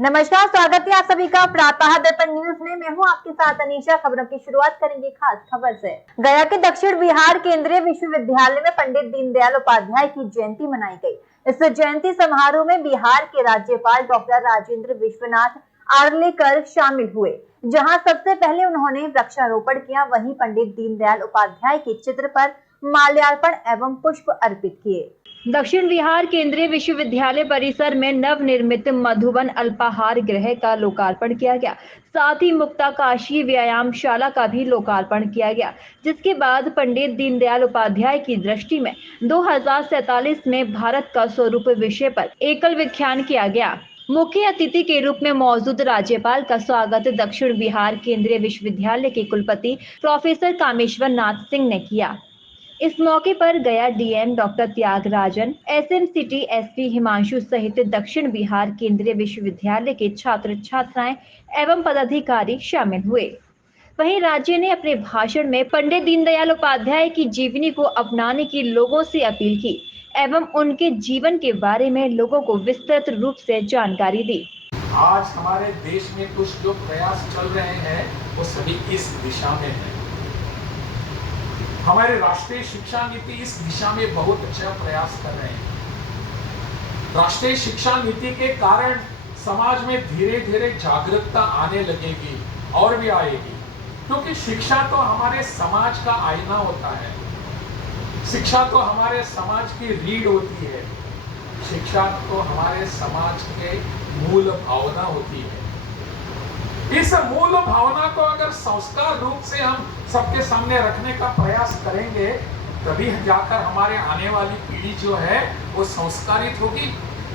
नमस्कार, स्वागत है आप सभी का प्रातः दर्पण न्यूज में। मैं हूं आपके साथ अनीशा। खबरों की शुरुआत करेंगे खास खबर से। गया के दक्षिण बिहार केंद्रीय विश्वविद्यालय में पंडित दीनदयाल उपाध्याय की जयंती मनाई गई। इस जयंती समारोह में बिहार के राज्यपाल डॉक्टर राजेंद्र विश्वनाथ आर्लेकर शामिल हुए, जहां सबसे पहले उन्होंने वृक्षारोपण किया। वहीं पंडित दीनदयाल उपाध्याय के चित्र पर माल्यार्पण एवं पुष्प अर्पित किए। दक्षिण बिहार केंद्रीय विश्वविद्यालय परिसर में नवनिर्मित मधुबन अल्पाहार गृह का लोकार्पण किया गया। साथ ही मुक्ताकाशी व्यायामशाला का भी लोकार्पण किया गया, जिसके बाद पंडित दीनदयाल उपाध्याय की दृष्टि में 2047 में भारत का स्वरूप विषय पर एकल व्याख्यान किया गया। मुख्य अतिथि के रूप में मौजूद राज्यपाल का स्वागत दक्षिण बिहार केंद्रीय विश्वविद्यालय के कुलपति प्रोफेसर कामेश्वर नाथ सिंह ने किया। इस मौके पर Gaya DM doctor Thiyagarajan, SM city SP Himanshu सहित दक्षिण बिहार केंद्रीय विश्वविद्यालय के छात्र छात्राएं एवं पदाधिकारी शामिल हुए। वहीं राज्य ने अपने भाषण में पंडित दीनदयाल उपाध्याय की जीवनी को अपनाने की लोगों से अपील की एवं उनके जीवन के बारे में लोगों को विस्तृत रूप से जानकारी दी। आज हमारे देश में कुछ जो प्रयास चल रहे हैं वो सभी इस दिशा में है। हमारे राष्ट्रीय शिक्षा नीति इस दिशा में बहुत अच्छा प्रयास कर रहे हैं। राष्ट्रीय शिक्षा नीति के कारण समाज में धीरे धीरे जागरूकता आने लगेगी और भी आएगी, क्योंकि शिक्षा तो हमारे समाज का आईना होता है। शिक्षा तो हमारे समाज की रीढ़ होती है। शिक्षा तो हमारे समाज के मूल भावना होती है। इस मूल भावना को अगर संस्कार रूप से हम सबके सामने रखने का प्रयास करेंगे, तभी जाकर हमारे आने वाली पीढ़ी जो है वो संस्कारित होगी,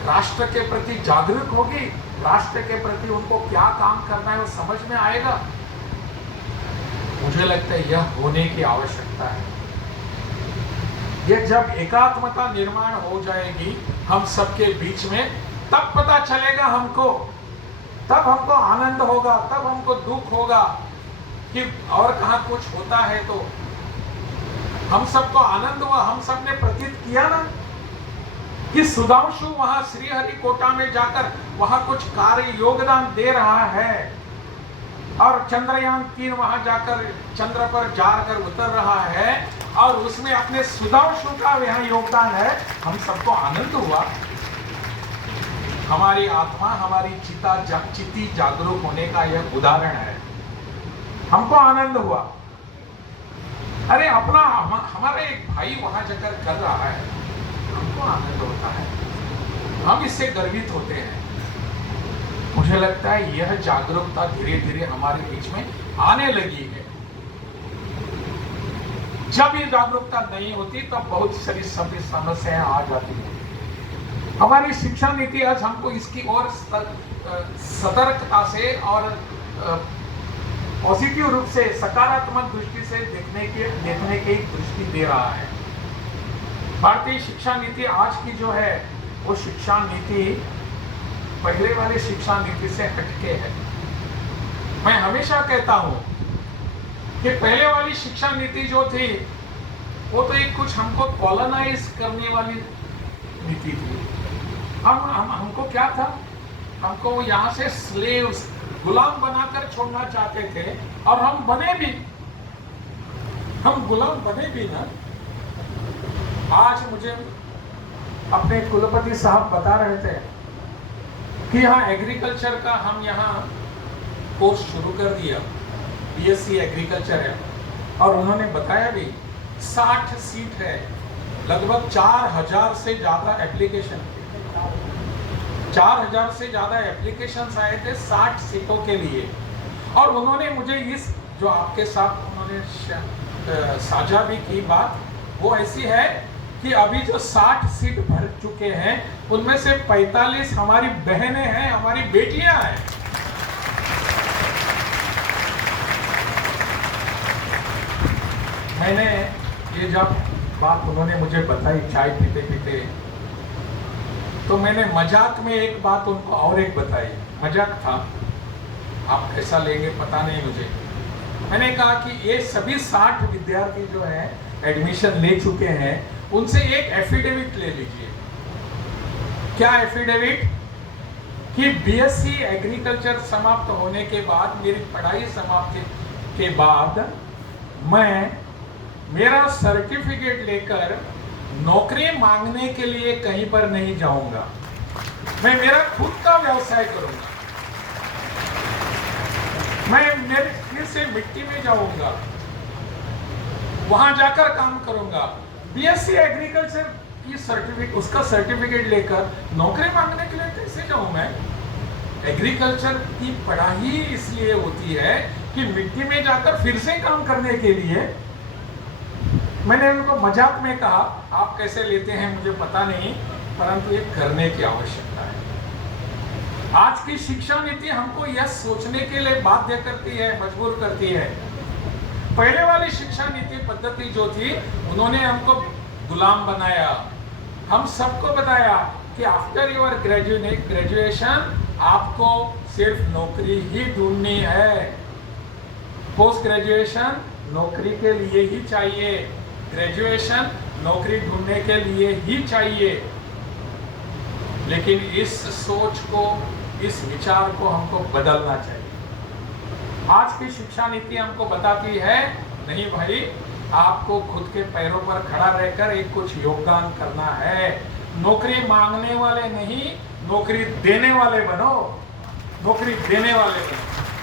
राष्ट्र के प्रति जागरूक होगी, राष्ट्र के प्रति उनको क्या काम करना है वो समझ में आएगा। मुझे लगता है यह होने की आवश्यकता है। यह जब एकात्मता निर्माण हो जाएगी हम सबके बीच में, तब पता चलेगा हमको, तब हमको आनंद होगा, तब हमको दुख होगा कि और कहाँ कुछ होता है तो हम सबको आनंद हुआ। हम सब ने प्रतीत किया ना कि सुधांशु वहां श्रीहरिकोटा में जाकर वहां कुछ कार्य योगदान दे रहा है और चंद्रयान 3 वहां जाकर चंद्र पर जाकर उतर रहा है और उसमें अपने सुधांशु का यहाँ योगदान है। हम सबको आनंद हुआ। हमारी आत्मा, हमारी चिति जागरूक होने का यह उदाहरण है। हमको आनंद हुआ। अरे अपना हमारा एक भाई वहां जाकर कर रहा है, हमको आनंद होता है, हम इससे गर्वित होते हैं। मुझे लगता है यह जागरूकता धीरे धीरे हमारे बीच में आने लगी है। जब ये जागरूकता नहीं होती तब तो बहुत सारी समस्याएं आ जाती हैं। हमारी शिक्षा नीति आज हमको इसकी और सतर्कता से और पॉजिटिव रूप से, सकारात्मक दृष्टि से देखने की दृष्टि दे रहा है। भारतीय शिक्षा नीति आज की जो है वो शिक्षा नीति पहले वाली शिक्षा नीति से हटके है। मैं हमेशा कहता हूं कि पहले वाली शिक्षा नीति जो थी वो तो एक कुछ हमको कॉलोनाइज करने वाली नीति थी। हमको क्या था, हमको यहाँ से स्लेव्स, गुलाम बनाकर छोड़ना चाहते थे और हम गुलाम बने भी ना। आज मुझे अपने कुलपति साहब बता रहे थे कि यहाँ एग्रीकल्चर का हम यहाँ कोर्स शुरू कर दिया, बीएससी एग्रीकल्चर है, और उन्होंने बताया भी 60 सीट है, लगभग 4000 से ज्यादा एप्लीकेशन, 4000 से ज्यादा एप्लीकेशंस आए थे 60 सीटों के लिए। और उन्होंने मुझे इस जो आपके साथ उन्होंने साझा भी की बात, वो ऐसी है कि अभी जो 60 सीट भर चुके हैं उनमें से 45 हमारी बहनें हैं, हमारी बेटियां हैं। मैंने ये जब बात उन्होंने मुझे बताई चाय पीते पीते, तो मैंने मजाक में एक बात उनको और एक बताई। मजाक था, आप कैसा लेंगे पता नहीं मुझे। मैंने कहा कि ये सभी 60 विद्यार्थी जो हैं एडमिशन ले चुके हैं, उनसे एक एफिडेविट ले लीजिए। क्या एफिडेविट? कि बीएससी एग्रीकल्चर समाप्त होने के बाद, मेरी पढ़ाई समाप्ति के बाद मैं मेरा सर्टिफिकेट लेकर नौकरी मांगने के लिए कहीं पर नहीं जाऊंगा। मैं मेरा खुद का व्यवसाय करूंगा। मैं मेरे फिर से मिट्टी में जाऊंगा, वहां जाकर काम करूंगा। बीएससी एग्रीकल्चर की सर्टिफिकेट, उसका सर्टिफिकेट लेकर नौकरी मांगने के लिए कैसे जाऊं मैं? एग्रीकल्चर की पढ़ाई इसलिए होती है कि मिट्टी में जाकर फिर से काम करने के लिए। मैंने उनको मजाक में कहा, आप कैसे लेते हैं मुझे पता नहीं, परंतु ये करने की आवश्यकता है। आज की शिक्षा नीति हमको यह सोचने के लिए बाध्य करती है, मजबूर करती है। पहले वाली शिक्षा नीति पद्धति जो थी, उन्होंने हमको गुलाम बनाया। हम सबको बताया कि आफ्टर योर ग्रेजुएशन आपको सिर्फ नौकरी ही ढूंढनी है। पोस्ट ग्रेजुएशन नौकरी के लिए ही चाहिए, ग्रेजुएशन नौकरी ढूंढने के लिए ही चाहिए। लेकिन इस सोच को, इस विचार को हमको बदलना चाहिए। आज की शिक्षा नीति हमको बताती है, नहीं भाई, आपको खुद के पैरों पर खड़ा रहकर एक कुछ योगदान करना है। नौकरी मांगने वाले नहीं, नौकरी देने वाले बनो, नौकरी देने वाले बनो।